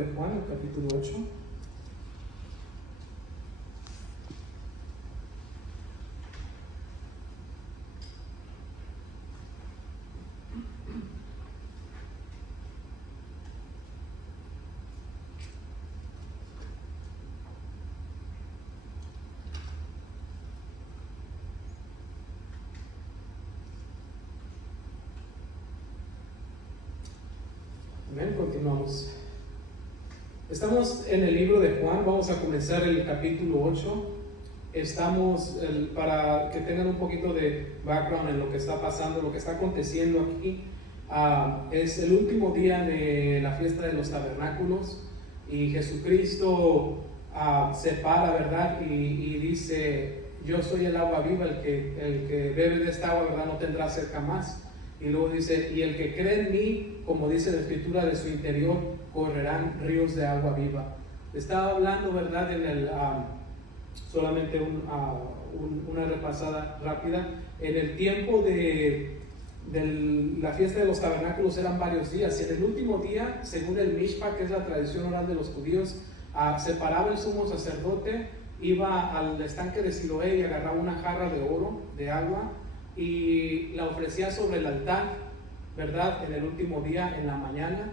de Juan, el capítulo 8. Amén, continuamos. Estamos en el libro de Juan, vamos a comenzar el capítulo 8. Para que tengan un poquito de background en lo que está pasando, lo que está aconteciendo aquí. Es el último día de la fiesta de los tabernáculos y Jesucristo se para, ¿verdad? Y dice: yo soy el agua viva, el que bebe de esta agua, ¿verdad?, no tendrá sed jamás. Y luego dice: y el que cree en mí, como dice la escritura, de su interior correrán ríos de agua viva. Estaba hablando, ¿verdad?, solamente una repasada rápida. En el tiempo de la fiesta de los tabernáculos eran varios días, y en el último día, según el Mishpah, que es la tradición oral de los judíos, se paraba el sumo sacerdote, iba al estanque de Siloé y agarraba una jarra de oro, de agua, y la ofrecía sobre el altar, ¿verdad?, en el último día, en la mañana.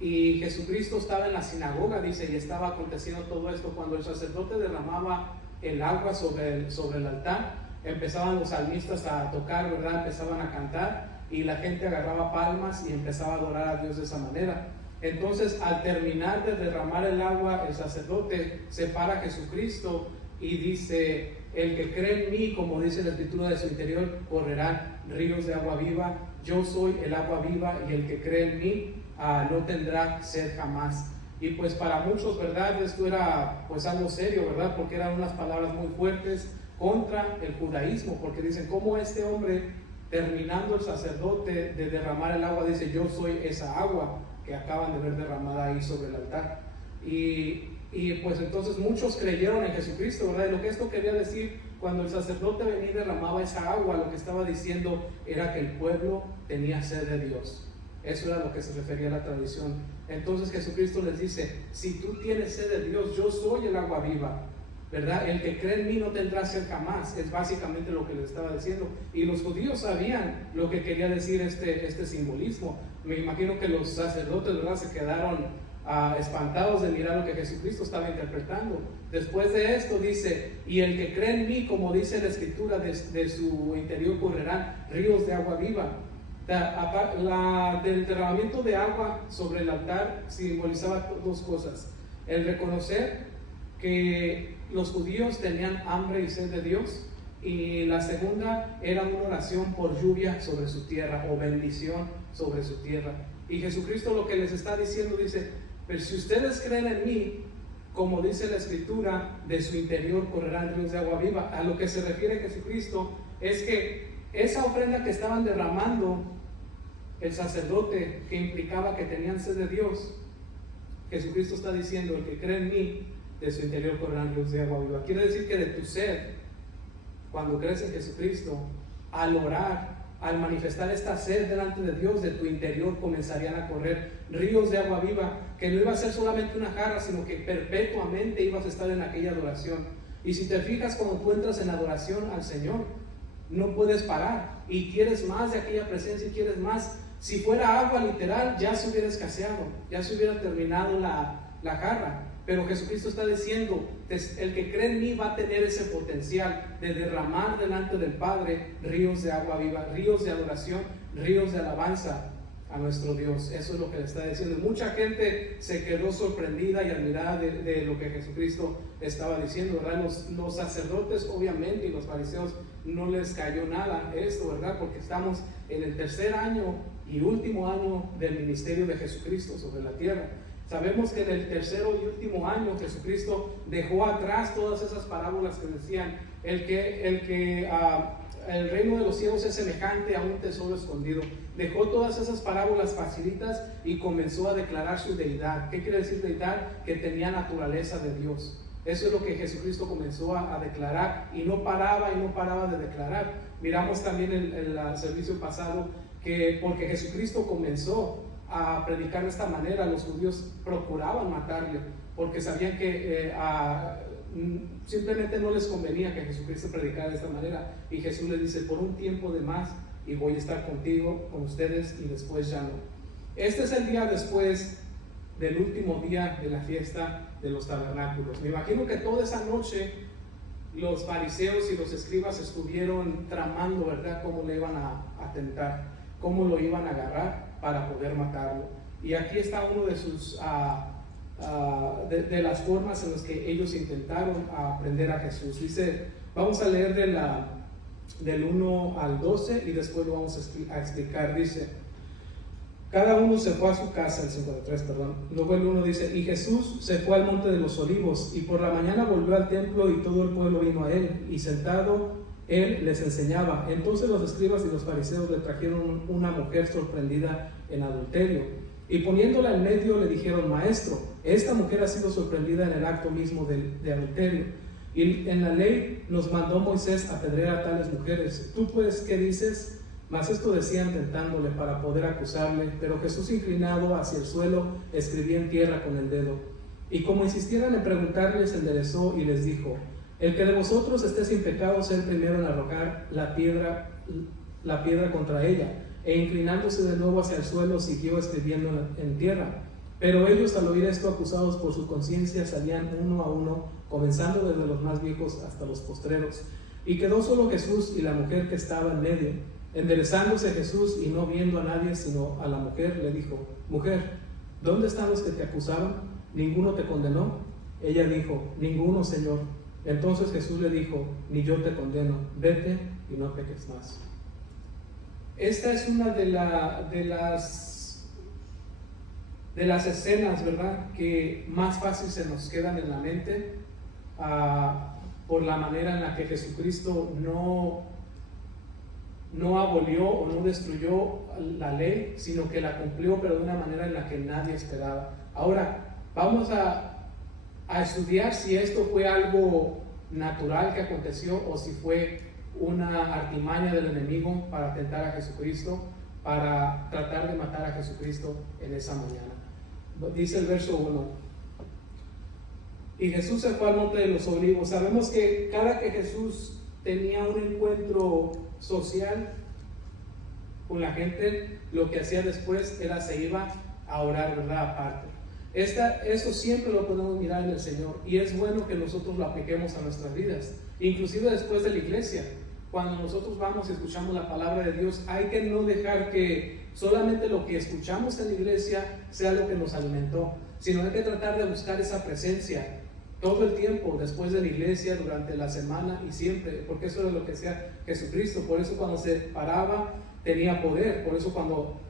Y Jesucristo estaba en la sinagoga, dice, y estaba aconteciendo todo esto. Cuando el sacerdote derramaba el agua sobre el altar, empezaban los salmistas a tocar, ¿verdad?, empezaban a cantar, y la gente agarraba palmas y empezaba a adorar a Dios de esa manera. Entonces, al terminar de derramar el agua, el sacerdote se para a Jesucristo y dice: el que cree en mí, como dice la escritura, de su interior correrán ríos de agua viva. Yo soy el agua viva, y el que cree en mí no tendrá sed jamás. Y pues para muchos, ¿verdad?, esto era pues algo serio, ¿verdad?, porque eran unas palabras muy fuertes contra el judaísmo, porque dicen: ¿cómo este hombre, terminando el sacerdote de derramar el agua, dice: yo soy esa agua que acaban de ver derramada ahí sobre el altar? Y pues entonces muchos creyeron en Jesucristo, ¿verdad? Y lo que esto quería decir, cuando el sacerdote venía y derramaba esa agua, lo que estaba diciendo era que el pueblo tenía sed de Dios. Eso era lo que se refería a la tradición. Entonces Jesucristo les dice: si tú tienes sed de Dios, yo soy el agua viva, ¿verdad? El que cree en mí no tendrá sed jamás. Es básicamente lo que les estaba diciendo. Y los judíos sabían lo que quería decir este simbolismo. Me imagino que los sacerdotes, ¿verdad?, se quedaron espantados de mirar lo que Jesucristo estaba interpretando. Después de esto dice: y el que cree en mí, como dice la escritura, de su interior correrán ríos de agua viva. Del derramamiento de agua sobre el altar simbolizaba dos cosas: el reconocer que los judíos tenían hambre y sed de Dios, y la segunda era una oración por lluvia sobre su tierra, o bendición sobre su tierra. Y Jesucristo lo que les está diciendo, dice: pero si ustedes creen en mí, como dice la escritura, de su interior correrán ríos de agua viva. A lo que se refiere Jesucristo es que esa ofrenda que estaban derramando el sacerdote, que implicaba que tenían sed de Dios, Jesucristo está diciendo: el que cree en mí, de su interior correrán ríos de agua viva. Quiere decir que de tu sed, cuando crees en Jesucristo, al orar, al manifestar esta sed delante de Dios, de tu interior comenzarían a correr ríos de agua viva, que no iba a ser solamente una jarra, sino que perpetuamente ibas a estar en aquella adoración. Y si te fijas, cuando tú entras en adoración al Señor, no puedes parar, y quieres más de aquella presencia, y quieres más. Si fuera agua literal, ya se hubiera escaseado, ya se hubiera terminado la jarra. Pero Jesucristo está diciendo: el que cree en mí va a tener ese potencial de derramar delante del Padre ríos de agua viva, ríos de adoración, ríos de alabanza a nuestro Dios. Eso es lo que le está diciendo. Mucha gente se quedó sorprendida y admirada de lo que Jesucristo estaba diciendo, ¿verdad? Los sacerdotes, obviamente, y los fariseos, no les cayó nada esto, ¿verdad? Porque estamos en el tercer año y último año del ministerio de Jesucristo sobre la tierra. Sabemos que en el tercero y último año Jesucristo dejó atrás todas esas parábolas que decían: el reino de los cielos es semejante a un tesoro escondido. Dejó todas esas parábolas facilitas y comenzó a declarar su deidad. ¿Qué quiere decir deidad? Que tenía naturaleza de Dios. Eso es lo que Jesucristo comenzó a declarar, y no paraba de declarar. Miramos también en el servicio pasado que porque Jesucristo comenzó a predicar de esta manera, los judíos procuraban matarle, porque sabían que simplemente no les convenía que Jesucristo predicara de esta manera. Y Jesús les dice: por un tiempo de más, y voy a estar contigo, con ustedes, y después ya no. Este es el día después del último día de la fiesta de los tabernáculos. Me imagino que toda esa noche los fariseos y los escribas estuvieron tramando, ¿verdad?, cómo le iban a tentar, cómo lo iban a agarrar para poder matarlo. Y aquí está uno de sus de las formas en las que ellos intentaron aprender a Jesús. Dice, vamos a leer del 1 al 12 y después lo vamos a explicar. Dice: cada uno se fue a su casa, el 53, perdón. Luego el 1 dice: y Jesús se fue al monte de los olivos, y por la mañana volvió al templo, y todo el pueblo vino a él, y sentado él les enseñaba. Entonces los escribas y los fariseos le trajeron una mujer sorprendida en adulterio, y poniéndola en medio le dijeron: maestro, esta mujer ha sido sorprendida en el acto mismo de adulterio, y en la ley nos mandó Moisés apedrear a tales mujeres. ¿Tú pues qué dices? Mas esto decían tentándole para poder acusarle. Pero Jesús, inclinado hacia el suelo, escribía en tierra con el dedo. Y como insistieran en preguntarle, se enderezó y les dijo: el que de vosotros esté sin pecado, sea el primero en arrojar la piedra contra ella. E inclinándose de nuevo hacia el suelo, siguió escribiendo en tierra. Pero ellos, al oír esto, acusados por su conciencia, salían uno a uno, comenzando desde los más viejos hasta los postreros. Y quedó solo Jesús y la mujer que estaba en medio. Enderezándose Jesús y no viendo a nadie sino a la mujer, le dijo: mujer, ¿dónde están los que te acusaban? ¿Ninguno te condenó? Ella dijo: ninguno, Señor. Entonces Jesús le dijo: ni yo te condeno, vete y no peques más. Esta es una de las escenas, ¿verdad?, que más fácil se nos quedan en la mente, por la manera en la que Jesucristo no abolió o no destruyó la ley, sino que la cumplió, pero de una manera en la que nadie esperaba. Ahora, vamos a estudiar si esto fue algo natural que aconteció o si fue una artimaña del enemigo para tentar a Jesucristo, para tratar de matar a Jesucristo en esa mañana. Dice el verso 1: y Jesús se fue al monte de los olivos. Sabemos que cada que Jesús tenía un encuentro social con la gente, lo que hacía después era se iba a orar, ¿verdad?, aparte. Eso siempre lo podemos mirar en el Señor, y es bueno que nosotros lo apliquemos a nuestras vidas, inclusive después de la iglesia. Cuando nosotros vamos y escuchamos la palabra de Dios, hay que no dejar que solamente lo que escuchamos en la iglesia sea lo que nos alimentó, sino hay que tratar de buscar esa presencia todo el tiempo, después de la iglesia, durante la semana y siempre, porque eso es lo que hacía Jesucristo. Por eso cuando se paraba tenía poder, por eso cuando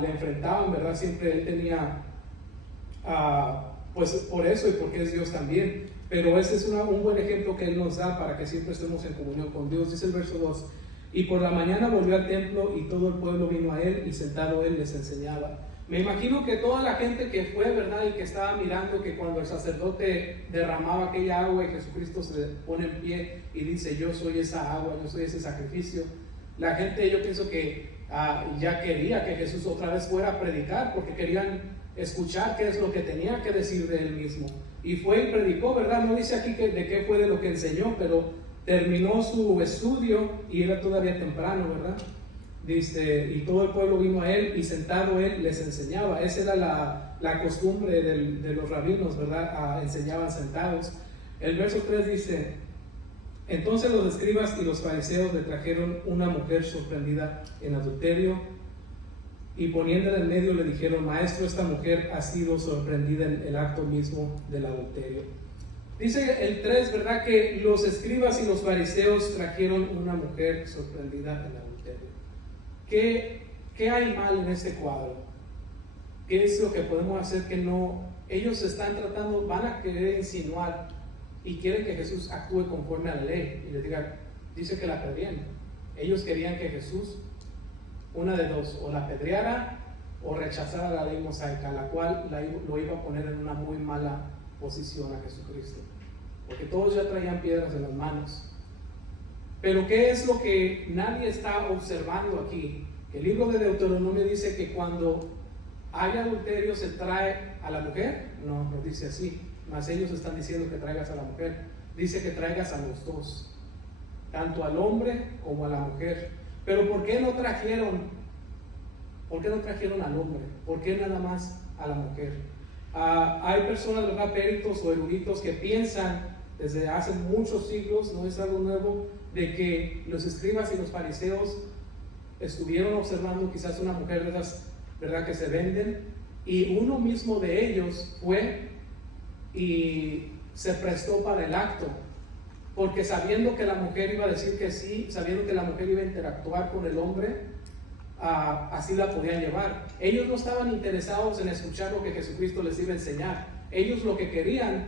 le enfrentaban, ¿verdad?, siempre él tenía, pues por eso y porque es Dios también. Pero ese es un buen ejemplo que él nos da para que siempre estemos en comunión con Dios. Dice el verso 2: y por la mañana volvió al templo, y todo el pueblo vino a él, y sentado él les enseñaba. Me imagino que toda la gente que fue, ¿verdad?, y que estaba mirando que cuando el sacerdote derramaba aquella agua y Jesucristo se pone en pie y dice: yo soy esa agua, yo soy ese sacrificio, la gente, yo pienso que ya quería que Jesús otra vez fuera a predicar, porque querían escuchar qué es lo que tenía que decir de él mismo. Y fue y predicó, ¿verdad? No dice aquí de qué fue de lo que enseñó, pero terminó su estudio y era todavía temprano, ¿verdad? Dice: y todo el pueblo vino a él, y sentado él les enseñaba. Esa era la costumbre de los rabinos, ¿verdad? Enseñaban sentados. El verso 3 dice: entonces los escribas y los fariseos le trajeron una mujer sorprendida en adulterio, y poniéndola en medio le dijeron: maestro, esta mujer ha sido sorprendida en el acto mismo del adulterio. Dice el 3, ¿verdad?, que los escribas y los fariseos trajeron una mujer sorprendida en adulterio. ¿Qué hay mal en este cuadro? ¿Qué es lo que podemos hacer que no? Ellos están tratando, van a querer insinuar y quieren que Jesús actúe conforme a la ley y les diga, dice que la apedrean. Ellos querían que Jesús, una de dos, o la apedreara o rechazara la ley mosaica, la cual lo iba a poner en una muy mala posición a Jesucristo, porque todos ya traían piedras en las manos. Pero ¿qué es lo que nadie está observando aquí? El libro de Deuteronomio dice que cuando hay adulterio, se trae a la mujer. No, no dice así, mas ellos están diciendo que traigas a la mujer. Dice que traigas a los dos, tanto al hombre como a la mujer. Pero ¿por qué no trajeron al hombre? ¿Por qué nada más a la mujer? Hay personas, ¿verdad?, peritos o eruditos que piensan desde hace muchos siglos, no es algo nuevo, de que los escribas y los fariseos estuvieron observando quizás una mujer de esas, ¿verdad?, que se venden, y uno mismo de ellos fue y se prestó para el acto, porque sabiendo que la mujer iba a decir que sí, sabiendo que la mujer iba a interactuar con el hombre, así la podían llevar. Ellos no estaban interesados en escuchar lo que Jesucristo les iba a enseñar. Ellos lo que querían,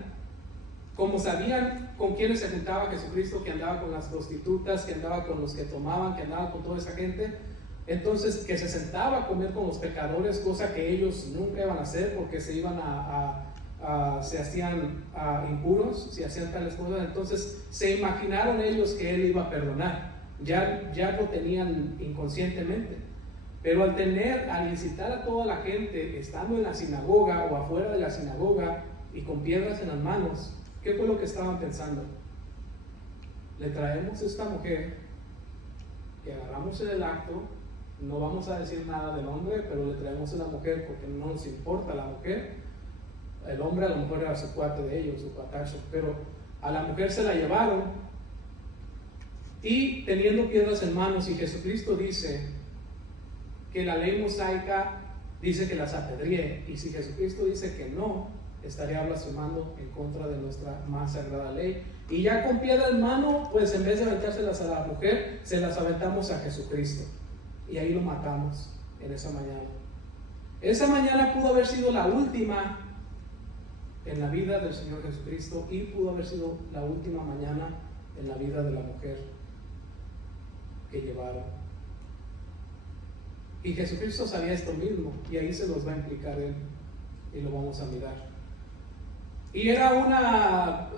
como sabían con quiénes se juntaba Jesucristo, que andaba con las prostitutas, que andaba con los que tomaban, que andaba con toda esa gente, entonces que se sentaba a comer con los pecadores, cosa que ellos nunca iban a hacer porque se iban se hacían impuros, se hacían tales cosas. Entonces se imaginaron ellos que él iba a perdonar, ya lo tenían inconscientemente. Pero al incitar a toda la gente, estando en la sinagoga o afuera de la sinagoga y con piedras en las manos, ¿qué fue lo que estaban pensando? Le traemos a esta mujer, que agarramos en el acto, no vamos a decir nada del hombre, pero le traemos a la mujer porque no nos importa la mujer. El hombre a lo mejor era su cuate de ellos, su cuatacho, pero a la mujer se la llevaron y teniendo piedras en manos, y Jesucristo dice que la ley mosaica dice que las apedríe, y si Jesucristo dice que no, estaría blasfemando en contra de nuestra más sagrada ley. Y ya con piedra en mano, pues en vez de aventárselas a la mujer, se las aventamos a Jesucristo, y ahí lo matamos en esa mañana. Esa mañana pudo haber sido la última en la vida del Señor Jesucristo, y pudo haber sido la última mañana en la vida de la mujer que llevaron. Y Jesucristo sabía esto mismo, y ahí se los va a implicar él, y lo vamos a mirar. Y iban a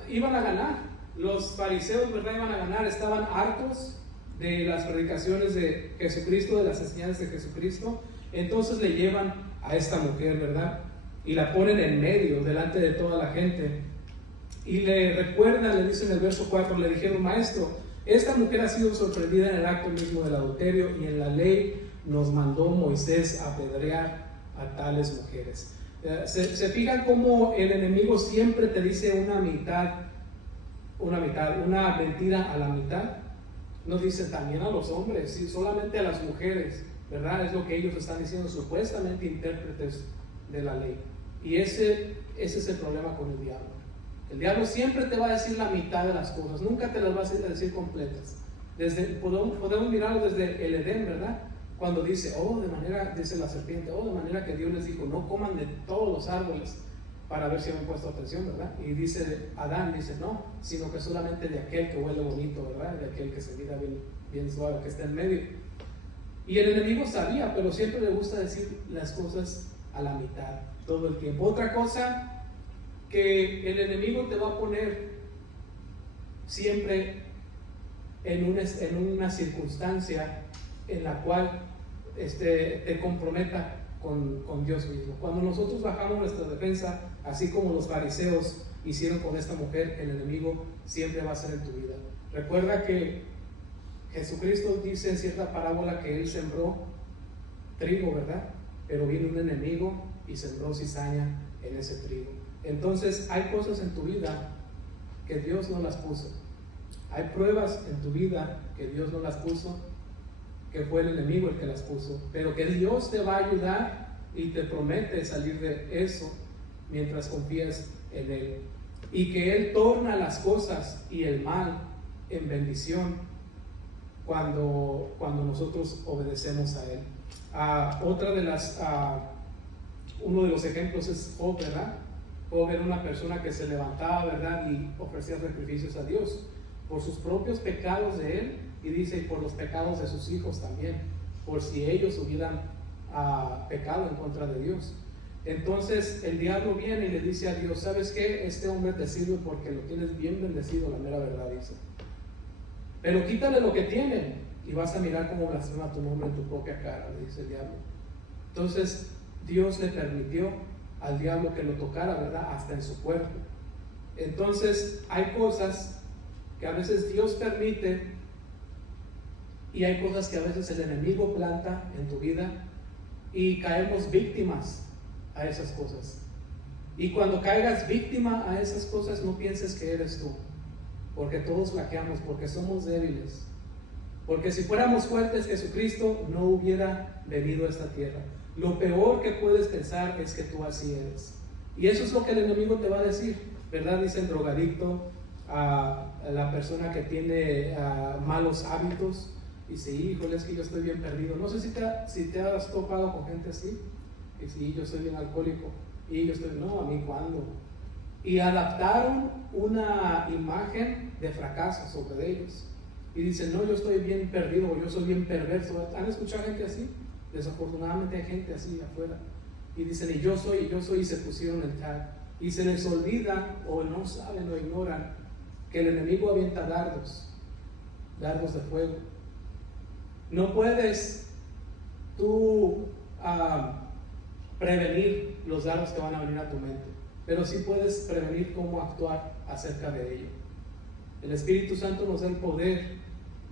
ganar, los fariseos, ¿verdad?, iban a ganar, estaban hartos de las predicaciones de Jesucristo, de las enseñanzas de Jesucristo. Entonces le llevan a esta mujer, ¿verdad?, y la ponen en medio, delante de toda la gente, y le recuerdan, le dicen en el verso 4, le dijeron: Maestro, esta mujer ha sido sorprendida en el acto mismo del adulterio, y en la ley nos mandó Moisés a apedrear a tales mujeres. Se fijan cómo el enemigo siempre te dice una mentira a la mitad. No dice también a los hombres, sí, solamente a las mujeres, ¿verdad? Es lo que ellos están diciendo, supuestamente intérpretes de la ley. Y ese es el problema con el diablo. El diablo siempre te va a decir la mitad de las cosas, nunca te las va a decir completas. Podemos mirarlo desde el Edén, ¿verdad? Cuando dice, dice la serpiente, de manera que Dios les dijo, no coman de todos los árboles, para ver si habían puesto atención, ¿verdad? Y dice Adán, dice, no, sino que solamente de aquel que huele bonito, ¿verdad? De aquel que se mira bien suave, que está en medio. Y el enemigo sabía, pero siempre le gusta decir las cosas a la mitad, todo el tiempo. Otra cosa que el enemigo te va a poner siempre en una circunstancia en la cual te comprometa con Dios mismo. Cuando nosotros bajamos nuestra defensa, así como los fariseos hicieron con esta mujer, el enemigo siempre va a ser en tu vida. Recuerda que Jesucristo dice en cierta parábola que él sembró trigo, ¿verdad? Pero vino un enemigo y sembró cizaña en ese trigo. Entonces hay cosas en tu vida que Dios no las puso. Hay pruebas en tu vida que Dios no las puso, que fue el enemigo el que las puso, pero que Dios te va a ayudar y te promete salir de eso mientras confíes en Él, y que Él torna las cosas y el mal en bendición cuando nosotros obedecemos a Él. Uno de los ejemplos es Job, ¿verdad? Job era una persona que se levantaba, ¿verdad?, y ofrecía sacrificios a Dios por sus propios pecados de él, y dice, y por los pecados de sus hijos también, por si ellos hubieran pecado en contra de Dios. Entonces el diablo viene y le dice a Dios: ¿sabes qué? Este hombre te sirve porque lo tienes bien bendecido, la mera verdad, dice, pero quítale lo que tiene y vas a mirar cómo blasfema tu nombre en tu propia cara, le dice el diablo. Entonces Dios le permitió al diablo que lo tocara, ¿verdad? Hasta en su cuerpo. Entonces hay cosas que a veces Dios permite y hay cosas que a veces el enemigo planta en tu vida y caemos víctimas a esas cosas. Y cuando caigas víctima a esas cosas, no pienses que eres tú, porque todos flaqueamos, porque somos débiles. Porque si fuéramos fuertes, Jesucristo no hubiera venido a esta tierra. Lo peor que puedes pensar es que tú así eres. Y eso es lo que el enemigo te va a decir, ¿verdad? Dice el drogadicto, a la persona que tiene malos hábitos. Dice, híjole, es que yo estoy bien perdido. No sé si te has topado con gente así. Que sí, yo soy bien alcohólico. Y yo estoy, no, ¿a mí cuándo? Y adaptaron una imagen de fracaso sobre ellos. Y dicen, no, yo estoy bien perdido, o yo soy bien perverso. ¿Han escuchado gente así? Desafortunadamente hay gente así afuera. Y dicen, y yo soy, y se pusieron el tag. Y se les olvida, o no saben, o ignoran, que el enemigo avienta dardos de fuego. No puedes tú prevenir los dardos que van a venir a tu mente, pero sí puedes prevenir cómo actuar acerca de ello. El Espíritu Santo nos da el poder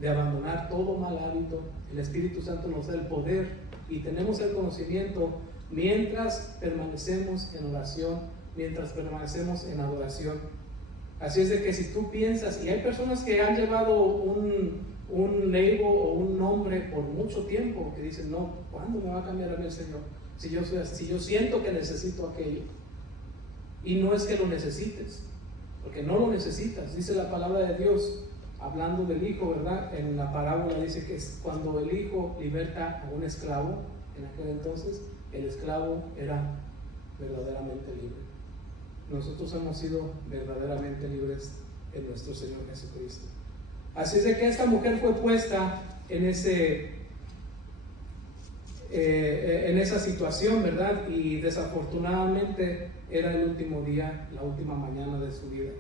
de abandonar todo mal hábito. El Espíritu Santo nos da el poder y tenemos el conocimiento mientras permanecemos en oración, mientras permanecemos en adoración. Así es de que si tú piensas, y hay personas que han llevado un label o un nombre por mucho tiempo, que dicen, no, ¿cuándo me va a cambiar a mí el Señor? Si yo soy así, si yo siento que necesito aquello. Y no es que lo necesites, porque no lo necesitas. Dice la palabra de Dios, hablando del hijo, ¿verdad? En la parábola dice que es cuando el hijo liberta a un esclavo, en aquel entonces, el esclavo era verdaderamente libre. Nosotros hemos sido verdaderamente libres en nuestro Señor Jesucristo. Así es de que esta mujer fue puesta en esa situación, ¿verdad? Y desafortunadamente era el último día, la última mañana de su vida.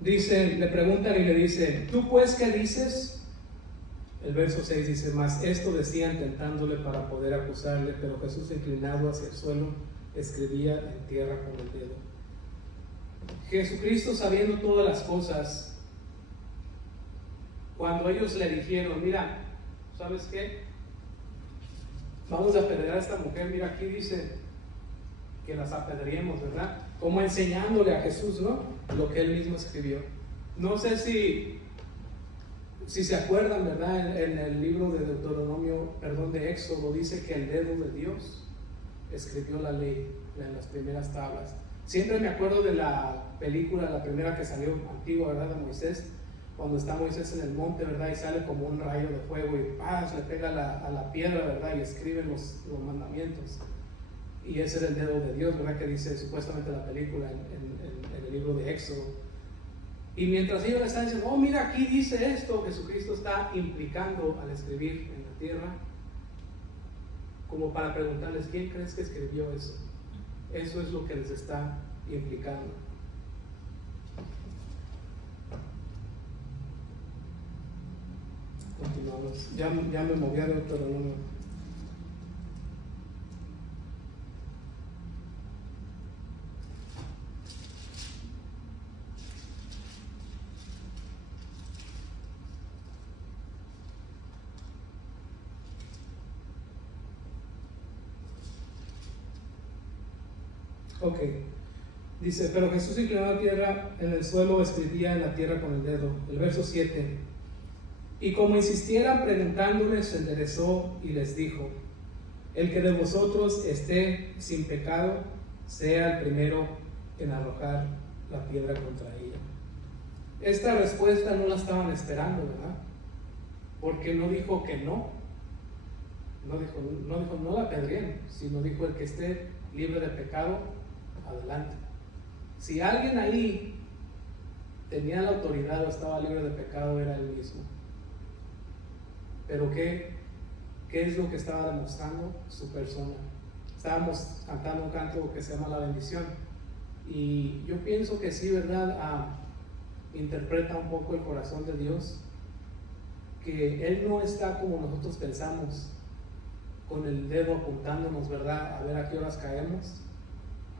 Dice, le preguntan y le dice, ¿tú pues qué dices? El verso 6 dice, mas esto decían tentándole para poder acusarle, pero Jesús, inclinado hacia el suelo, escribía en tierra con el dedo. Jesucristo, sabiendo todas las cosas, cuando ellos le dijeron, mira, ¿sabes qué? Vamos a apedrear a esta mujer, mira, aquí dice que las apedreemos, ¿verdad? Como enseñándole a Jesús, ¿no? Lo que él mismo escribió. No sé si se acuerdan, ¿verdad? En el libro de Deuteronomio, de Éxodo, dice que el dedo de Dios escribió la ley en las primeras tablas. Siempre me acuerdo de la película, la primera que salió antigua, ¿verdad? De Moisés, cuando está Moisés en el monte, ¿verdad? Y sale como un rayo de fuego y ¡paz! Le pega a la piedra, ¿verdad? Y escribe los mandamientos. Y ese era el dedo de Dios, ¿verdad? Que dice supuestamente la película en el libro de Éxodo. Y mientras ellos le están diciendo, oh, mira, aquí dice esto, Jesucristo está implicando al escribir en la tierra, como para preguntarles, ¿quién crees que escribió eso? Eso es lo que les está implicando. Continuamos. Ya me moví a Deuteronomio. Ok, dice, pero Jesús inclinó la tierra en el suelo, escribía en la tierra con el dedo. El verso 7, y como insistieran preguntándoles, se enderezó y les dijo, el que de vosotros esté sin pecado, sea el primero en arrojar la piedra contra ella. Esta respuesta no la estaban esperando, ¿verdad? Porque no dijo que no dijo no la apedreen, sino dijo el que esté libre de pecado, adelante. Si alguien ahí tenía la autoridad o estaba libre de pecado, era él mismo. Pero ¿qué es lo que estaba demostrando? Su persona. Estábamos cantando un canto que se llama La Bendición, y yo pienso que sí, ¿verdad? Interpreta un poco el corazón de Dios, que Él no está como nosotros pensamos, con el dedo apuntándonos, ¿verdad? A ver a qué horas caemos.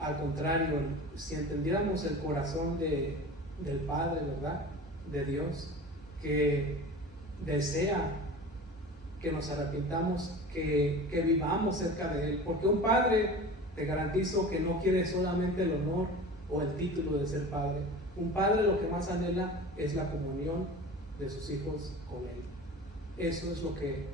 Al contrario, si entendiéramos el corazón del Padre, ¿verdad? De Dios, que desea que nos arrepintamos, que vivamos cerca de Él. Porque un padre, te garantizo que no quiere solamente el honor o el título de ser padre. Un padre lo que más anhela es la comunión de sus hijos con Él. Eso es lo que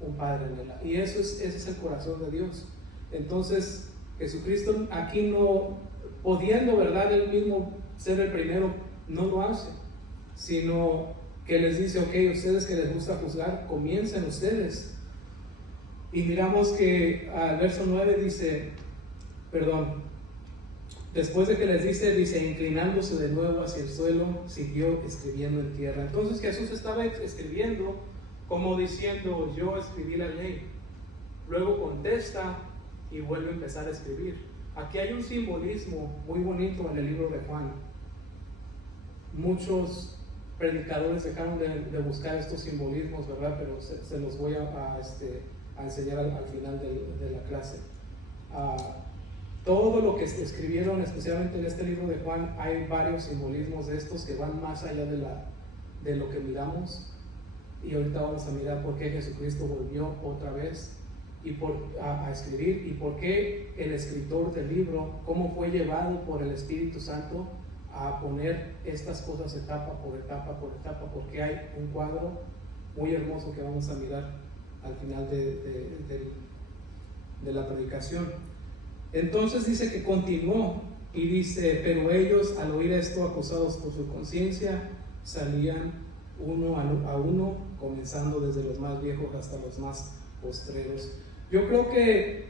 un padre anhela. Y ese es el corazón de Dios. Entonces, Jesucristo aquí no, pudiendo, ¿verdad?, Él mismo ser el primero, no lo hace, sino que les dice, ok, ustedes que les gusta juzgar, comiencen ustedes. Y miramos que al verso 9 dice, después de que les dice, inclinándose de nuevo hacia el suelo, siguió escribiendo en tierra. Entonces Jesús estaba escribiendo como diciendo, yo escribí la ley. Luego contesta y vuelve a empezar a escribir. Aquí hay un simbolismo muy bonito en el libro de Juan. Muchos predicadores dejaron de buscar estos simbolismos, ¿verdad? Pero se los voy a enseñar al final de la clase. Todo lo que escribieron, especialmente en este libro de Juan, hay varios simbolismos de estos que van más allá de lo que miramos. Y ahorita vamos a mirar por qué Jesucristo volvió otra vez a escribir, y por qué el escritor del libro, cómo fue llevado por el Espíritu Santo a poner estas cosas etapa por etapa, porque hay un cuadro muy hermoso que vamos a mirar al final de la predicación. Entonces dice que continuó y dice, pero ellos al oír esto, acusados por su conciencia, salían uno a uno, comenzando desde los más viejos hasta los más postreros. Yo creo que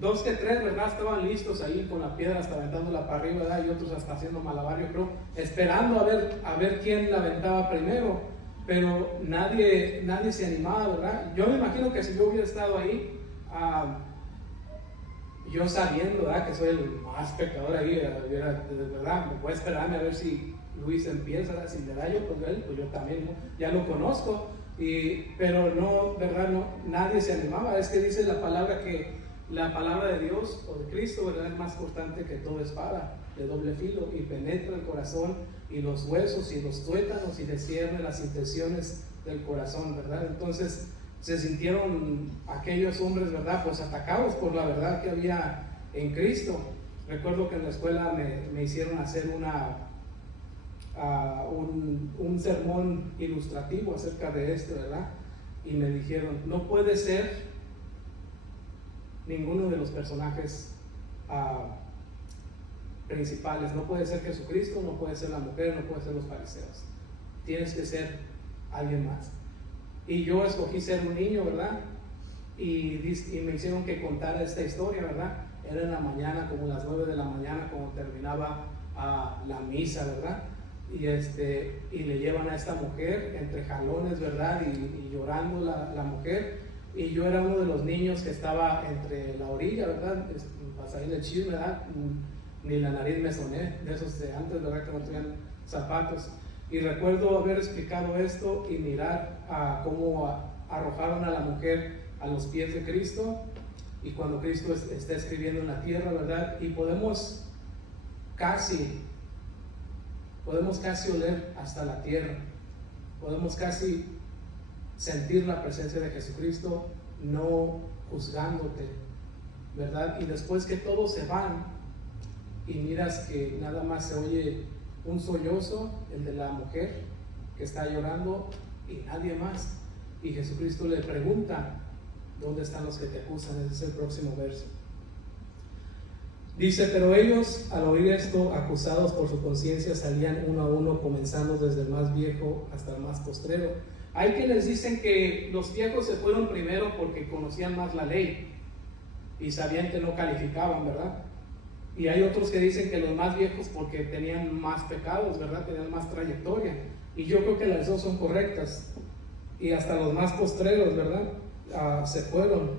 2 que 3, ¿verdad?, estaban listos ahí con la piedra hasta aventándola para arriba, ¿verdad? Y otros hasta haciendo malabar, yo creo, esperando a ver quién la aventaba primero, pero nadie se animaba, ¿verdad? Yo me imagino que si yo hubiera estado ahí, yo sabiendo, ¿verdad?, que soy el más pecador ahí, ¿verdad?, me puede esperarme a ver si Luis empieza, ¿verdad? Si le da yo con él, pues yo también, ¿no? Ya lo conozco, pero no, ¿verdad?, no, nadie se animaba. Es que dice la palabra que la palabra de Dios o de Cristo, ¿verdad?, es más cortante que toda espada de doble filo y penetra el corazón y los huesos y los tuétanos y discierne las intenciones del corazón, ¿verdad? Entonces se sintieron aquellos hombres, ¿verdad?, pues atacados por la verdad que había en Cristo. Recuerdo que en la escuela me hicieron hacer un sermón ilustrativo acerca de esto, ¿verdad? Y me dijeron, no puede ser ninguno de los personajes principales, no puede ser Jesucristo, no puede ser la mujer, no puede ser los fariseos, tienes que ser alguien más. Y yo escogí ser un niño, ¿verdad? Y me hicieron que contara esta historia, ¿verdad? Era en la mañana, como las 9 de la mañana, cuando terminaba la misa, ¿verdad? Y le llevan a esta mujer entre jalones, ¿verdad? Y llorando la mujer. Y yo era uno de los niños que estaba entre la orilla, ¿verdad? Para salir del chisme, ¿verdad? Ni la nariz me soné, de esos de antes, ¿verdad?, que no tenían zapatos. Y recuerdo haber explicado esto y mirar cómo arrojaron a la mujer a los pies de Cristo, y cuando Cristo está escribiendo en la tierra, ¿verdad? Y podemos casi oler hasta la tierra, podemos casi sentir la presencia de Jesucristo, no juzgándote, ¿verdad? Y después que todos se van y miras que nada más se oye un sollozo, el de la mujer que está llorando, y nadie más. Y Jesucristo le pregunta, ¿dónde están los que te acusan? Ese es el próximo verso. Dice, pero ellos al oír esto, acusados por su conciencia, salían uno a uno, comenzando desde el más viejo hasta el más postrero. Hay quienes dicen que los viejos se fueron primero porque conocían más la ley y sabían que no calificaban, ¿verdad? Y hay otros que dicen que los más viejos porque tenían más pecados, ¿verdad? Tenían más trayectoria. Y yo creo que las dos son correctas. Y hasta los más postreros, ¿verdad?, se fueron.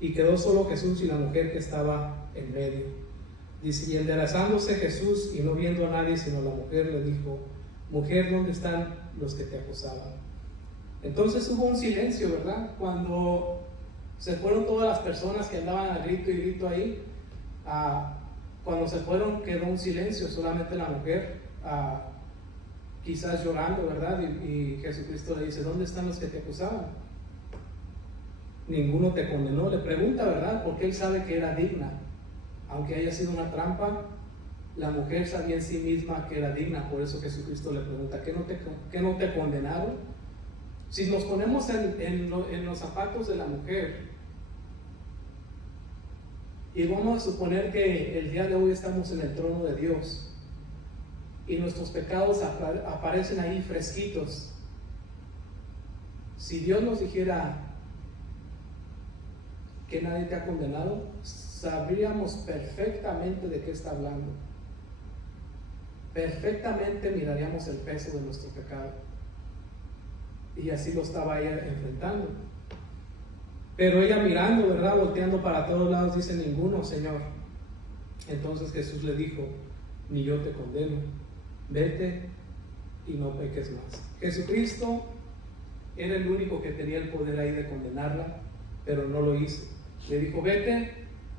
Y quedó solo Jesús y la mujer que estaba en medio. Dice, y enderezándose Jesús y no viendo a nadie sino a la mujer, le dijo, mujer, ¿dónde están los que te acusaban? Entonces hubo un silencio, ¿verdad? Cuando se fueron todas las personas que andaban a grito y grito ahí, cuando se fueron quedó un silencio, solamente la mujer, quizás llorando, ¿verdad? Y Jesucristo le dice, ¿dónde están los que te acusaban? Ninguno te condenó. Le pregunta, ¿verdad? Porque él sabe que era digna. Aunque haya sido una trampa, la mujer sabía en sí misma que era digna. Por eso Jesucristo le pregunta, ¿qué no te condenaron? Si nos ponemos en los zapatos de la mujer, y vamos a suponer que el día de hoy estamos en el trono de Dios y nuestros pecados aparecen ahí fresquitos. Si Dios nos dijera que nadie te ha condenado, sabríamos perfectamente de qué está hablando. Perfectamente miraríamos el peso de nuestro pecado. Y así lo estaba ella enfrentando. Pero ella mirando, ¿verdad? Volteando para todos lados, dice, ninguno, Señor. Entonces Jesús le dijo, ni yo te condeno, vete y no peques más. Jesucristo era el único que tenía el poder ahí de condenarla, pero no lo hizo. Le dijo, vete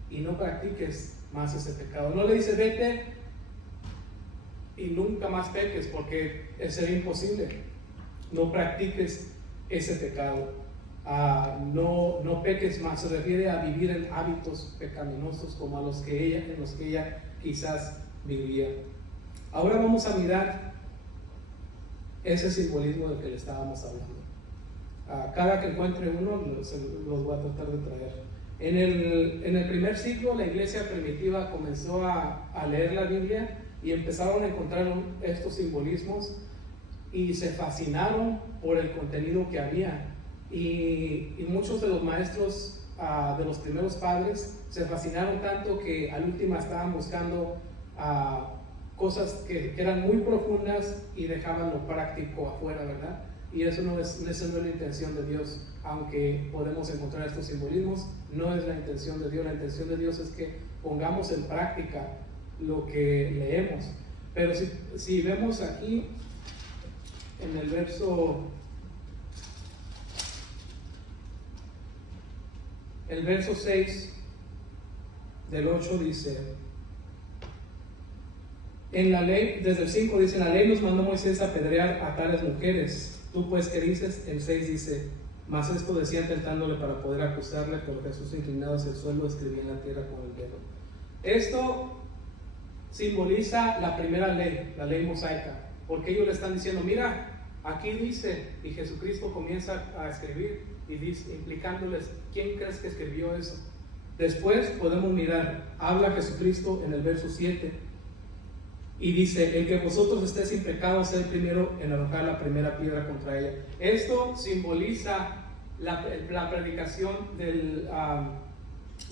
y no practiques más ese pecado. No le dice, vete y nunca más peques, porque sería imposible. No practiques ese pecado. No peques más. Se refiere a vivir en hábitos pecaminosos como en los que ella quizás vivía. Ahora vamos a mirar ese simbolismo del que le estábamos hablando. Cada que encuentre uno los voy a tratar de traer. En el primer siglo la iglesia primitiva comenzó a leer la Biblia y empezaron a encontrar estos simbolismos y se fascinaron por el contenido que había. Y muchos de los maestros de los primeros padres se fascinaron tanto que al último estaban buscando cosas que eran muy profundas y dejaban lo práctico afuera, ¿verdad? Y esa no es la intención de Dios. Aunque podemos encontrar estos simbolismos, no es la intención de Dios. La intención de Dios es que pongamos en práctica lo que leemos. Pero si vemos aquí en el verso 6 del 8 dice, en la ley, desde el 5 dice, en la ley nos mandó Moisés a apedrear a tales mujeres. Tú pues, ¿qué dices? El 6 dice, mas esto decían tentándole para poder acusarle, pero Jesús, inclinado hacia el suelo, escribía en la tierra con el dedo. Esto simboliza la primera ley, la ley mosaica, porque ellos le están diciendo, mira, aquí dice, y Jesucristo comienza a escribir y dice, implicándoles, ¿quién crees que escribió eso? Después podemos mirar, habla Jesucristo en el verso 7 y dice, el que vosotros estéis sin pecado, sea el primero en arrojar la primera piedra contra ella. Esto simboliza la predicación del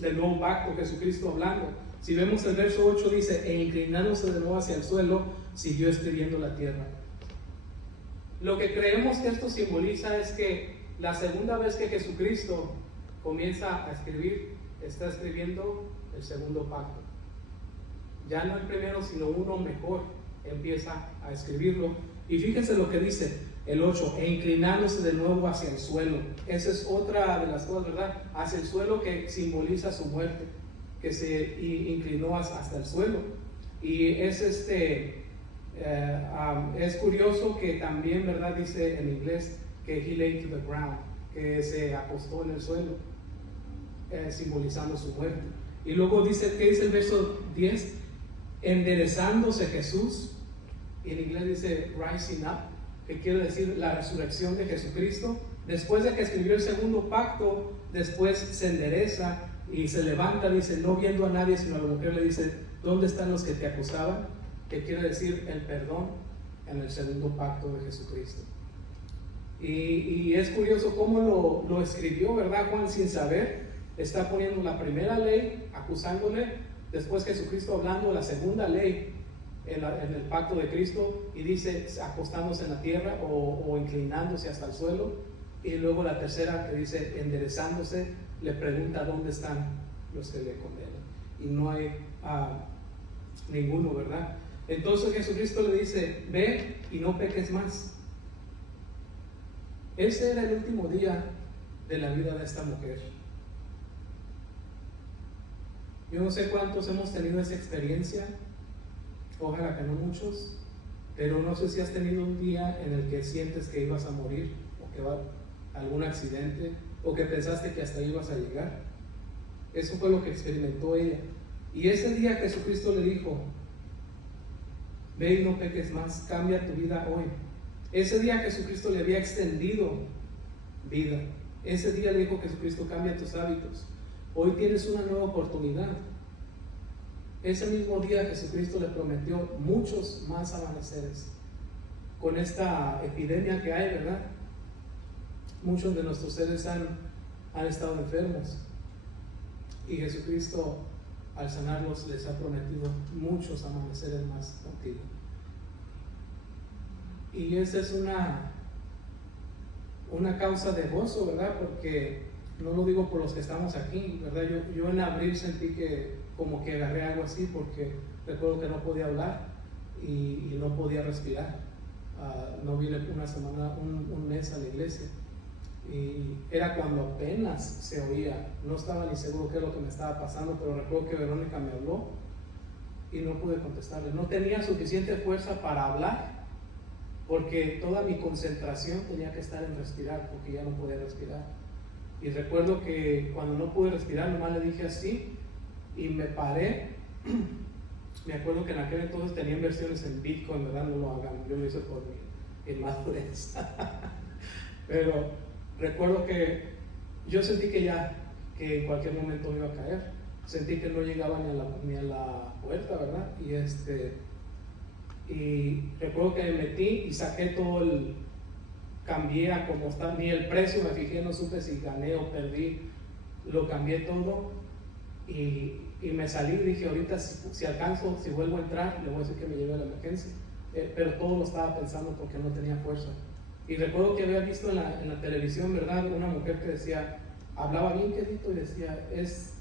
nuevo pacto, Jesucristo hablando. Si vemos el verso 8 dice, e inclinándose de nuevo hacia el suelo, siguió escribiendo la tierra. Lo que creemos que esto simboliza es que la segunda vez que Jesucristo comienza a escribir, está escribiendo el segundo pacto. Ya no el primero, sino uno mejor, empieza a escribirlo. Y fíjense lo que dice el 8, e inclinándose de nuevo hacia el suelo. Esa es otra de las cosas, ¿verdad? Hacia el suelo, que simboliza su muerte, que se inclinó hasta el suelo. Y es curioso que también, ¿verdad? Dice en inglés que he lay to the ground, que se acostó en el suelo, simbolizando su muerte. Y luego dice, ¿qué dice el verso 10? Enderezándose Jesús, y en inglés dice rising up, que quiere decir la resurrección de Jesucristo. Después de que escribió el segundo pacto, después se endereza y se levanta, dice, no viendo a nadie sino a la mujer, le dice, ¿dónde están los que te acusaban? Que quiere decir el perdón en el segundo pacto de Jesucristo. Y es curioso cómo lo escribió, ¿verdad? Juan, sin saber, está poniendo la primera ley, acusándole, después Jesucristo hablando de la segunda ley en el pacto de Cristo, y dice acostándose en la tierra o inclinándose hasta el suelo, y luego la tercera que dice enderezándose, le pregunta dónde están los que le condenan, y no hay ninguno, ¿verdad? Entonces Jesucristo le dice, ve y no peques más. Ese era el último día de la vida de esta mujer. Yo no sé cuántos hemos tenido esa experiencia, ojalá que no muchos, pero no sé si has tenido un día en el que sientes que ibas a morir, o que va a algún accidente, o que pensaste que hasta ibas a llegar. Eso fue lo que experimentó ella. Y ese día Jesucristo le dijo: ve y no peques más, cambia tu vida hoy. Ese día Jesucristo le había extendido vida. Ese día le dijo Jesucristo: cambia tus hábitos. Hoy tienes una nueva oportunidad. Ese mismo día Jesucristo le prometió muchos más amaneceres. Con esta epidemia que hay, ¿verdad? Muchos de nuestros seres han estado enfermos. Y Jesucristo, al sanarlos, les ha prometido muchos amaneceres más contigo. Y esa es una causa de gozo, ¿verdad? Porque no lo digo por los que estamos aquí, ¿verdad? Yo en abril sentí que como que agarré algo así, porque recuerdo que no podía hablar y no podía respirar. No vine una semana, un mes a la iglesia. Y era cuando apenas se oía, no estaba ni seguro qué es lo que me estaba pasando, pero recuerdo que Verónica me habló y no pude contestarle. No tenía suficiente fuerza para hablar, porque toda mi concentración tenía que estar en respirar, porque ya no podía respirar. Y recuerdo que cuando no pude respirar, nomás le dije así y me paré. Me acuerdo que en aquel entonces tenía inversiones en Bitcoin, ¿verdad? No lo hagan, yo lo hice por mi inmadurez. Pero recuerdo que yo sentí que en cualquier momento me iba a caer. Sentí que no llegaba ni a la puerta, ¿verdad? Y recuerdo que me metí y saqué todo cambié a como está, ni el precio me fijé, no supe si gané o perdí, lo cambié todo y me salí y dije: ahorita si alcanzo, si vuelvo a entrar, le voy a decir que me lleve a la emergencia. Pero todo lo estaba pensando porque no tenía fuerza. Y recuerdo que había visto en la televisión, ¿verdad?, una mujer que decía, hablaba bien quedito y decía, es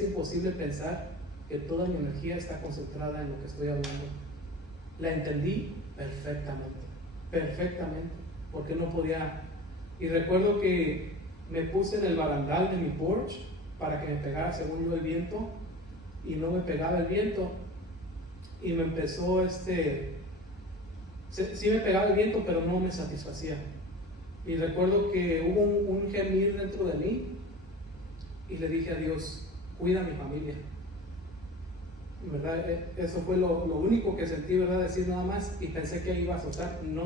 imposible pensar que toda mi energía está concentrada en lo que estoy hablando. La entendí perfectamente, porque no podía. Y recuerdo que me puse en el barandal de mi porch para que me pegara, según yo, el viento, y no me pegaba el viento, y me empezó sí me pegaba el viento, pero no me satisfacía. Y recuerdo que hubo un gemir dentro de mí y le dije a Dios: cuida a mi familia, ¿verdad? Eso fue lo único que sentí, ¿verdad? Decir nada más, y pensé que iba a soltar. No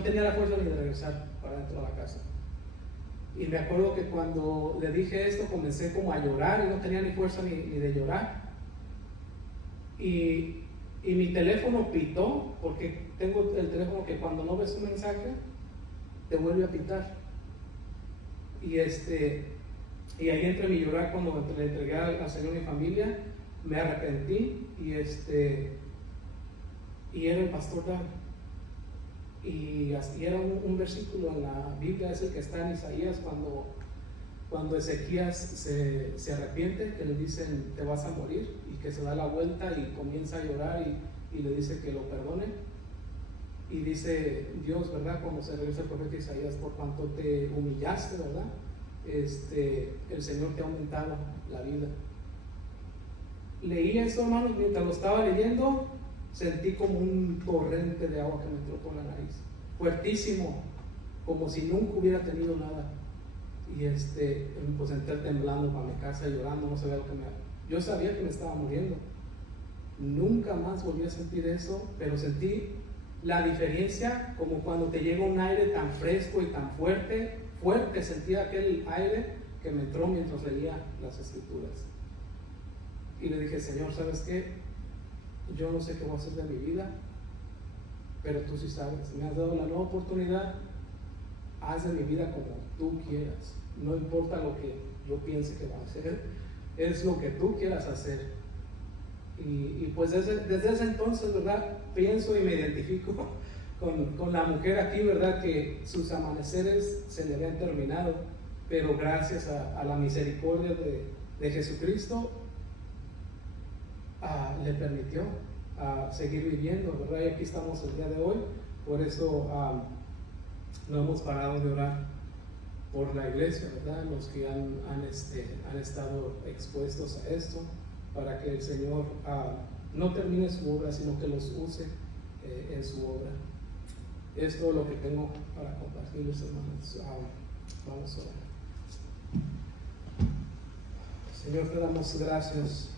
tenía la fuerza ni de regresar para dentro de la casa. Y me acuerdo que cuando le dije esto, comencé como a llorar y no tenía ni fuerza ni de llorar. Y mi teléfono pitó, porque tengo el teléfono que cuando no ves un mensaje te vuelve a pitar. Y ahí entre mi llorar, cuando le entregué al Señor mi familia, me arrepentí y era el pastor Dan. Y era un versículo en la Biblia, es el que está en Isaías, cuando Ezequías se arrepiente, que le dicen: te vas a morir, y que se da la vuelta y comienza a llorar y le dice que lo perdone. Y dice Dios, ¿verdad?, cuando se regresa el profeta Isaías: por cuanto te humillaste, ¿verdad?, el Señor te ha aumentado la vida. Leí eso, hermanos, mientras lo estaba leyendo, sentí como un torrente de agua que me entró por la nariz, fuertísimo, como si nunca hubiera tenido nada. Y pues entré temblando para mi casa, llorando, no sabía lo que yo sabía que me estaba muriendo. Nunca más volví a sentir eso, pero sentí la diferencia, como cuando te llega un aire tan fresco y tan fuerte, sentí aquel aire que me entró mientras leía las Escrituras. Y le dije: Señor, ¿sabes qué? Yo no sé qué voy a hacer de mi vida, pero tú sí sabes. Me has dado la nueva oportunidad. Haz de mi vida como tú quieras. No importa lo que yo piense que va a hacer, es lo que tú quieras hacer. Y pues desde ese entonces, ¿verdad?, pienso y me identifico con la mujer aquí, ¿verdad?, que sus amaneceres se le habían terminado, pero gracias a la misericordia de Jesucristo, le permitió seguir viviendo, ¿verdad? Y aquí estamos el día de hoy. Por eso no hemos parado de orar por la iglesia, ¿verdad? Los que han estado expuestos a esto, para que el Señor no termine su obra, sino que los use en su obra. Esto es lo que tengo para compartirles, hermanos. Vamos a orar. Señor, te damos gracias